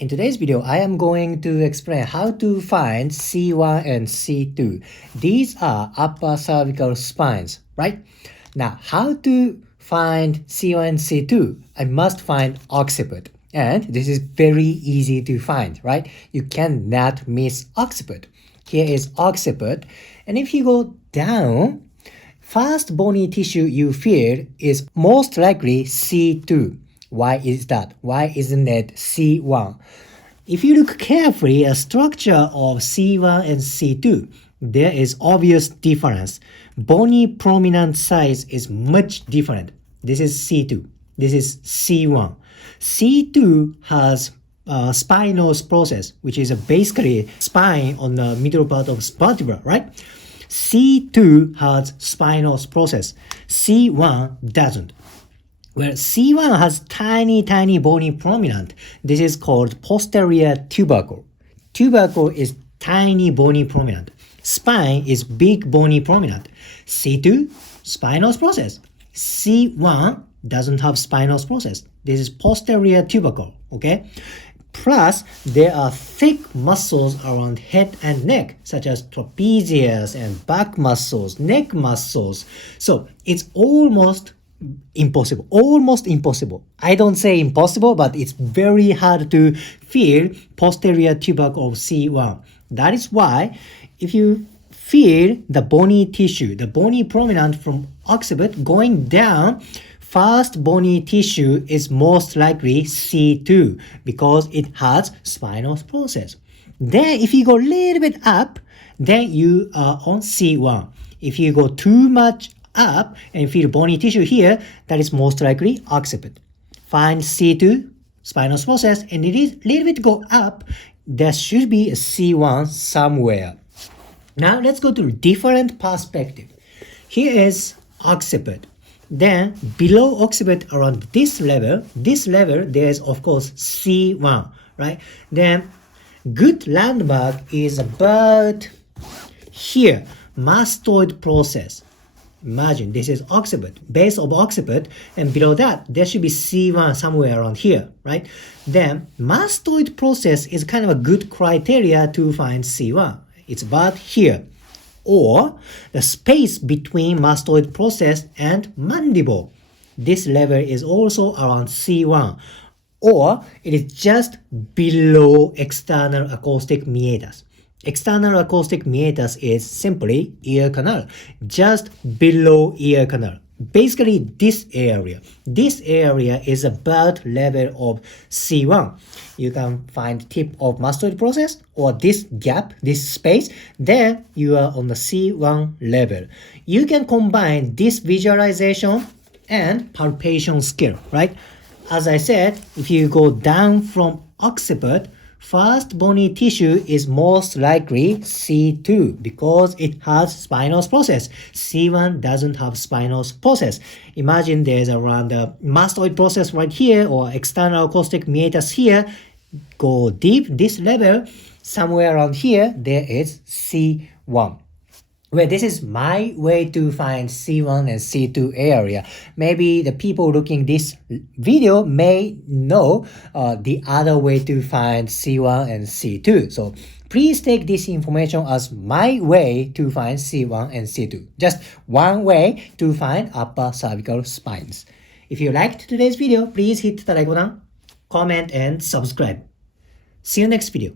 In today's video, I am going to explain how to find C1 and C2. These are upper cervical spines, right? Now, how to find C1 and C2? I must find occiput. And this is very easy to find, right? You cannot miss occiput. Here is occiput. And if you go down, first bony tissue you feel is most likely C2. Why is that? Why isn't it C1? If you look carefully at structure of C1 and C2, there is obvious difference. Bony prominent size is much different. This is C2. This is C1. C2 has spinal process, which is basically spine on the middle part of vertebra, right? C2 has spinal process. C1 doesn't. Well, C1 has tiny bony prominent. This is called posterior tubercle. Tubercle is tiny bony prominent. Spine is big bony prominent. C2, spinal process. C1 doesn't have spinal process. This is posterior tubercle, okay? Plus, there are thick muscles around head and neck, such as trapezius and back muscles, neck muscles. So, it's almost impossible. I don't say impossible, but it's very hard to feel posterior tubercle of C1. That is why if you feel the bony tissue, the bony prominent from occiput going down, first bony tissue is most likely C2 because it has spinal process. Then if you go a little bit up, then you are on C1. If you go too much up and feel bony tissue here, that is most likely occiput. Find C2, spinal process, and it is a little bit go up, there should be a C1 somewhere. Now let's go to a different perspective. Here is occiput. Then below occiput around this level, there is of course C1, right? Then good landmark is about here, mastoid process. Imagine this is occiput, base of occiput, and below that there should be C1 somewhere around here, right? Then mastoid process is kind of a good criteria to find C1. It's about here. Or the space between mastoid process and mandible. This level is also around C1. Or it is just below external acoustic meatus. External acoustic meatus is simply ear canal, just below ear canal. Basically this area is about level of C1. You can find tip of mastoid process or this gap, this space, then you are on the C1 level. You can combine this visualization and palpation skill, right? As I said, if you go down from occiput, first bony tissue is most likely C2 because it has spinal process. C1 doesn't have spinal process. Imagine there's around the mastoid process right here or external acoustic meatus here. Go deep this level, somewhere around here, there is C1. Well, this is my way to find C1 and C2 area. Maybe the people looking this video may know the other way to find C1 and C2. So please take this information as my way to find C1 and C2. Just one way to find upper cervical spines. If you liked today's video, please hit the like button, comment, and subscribe. See you next video.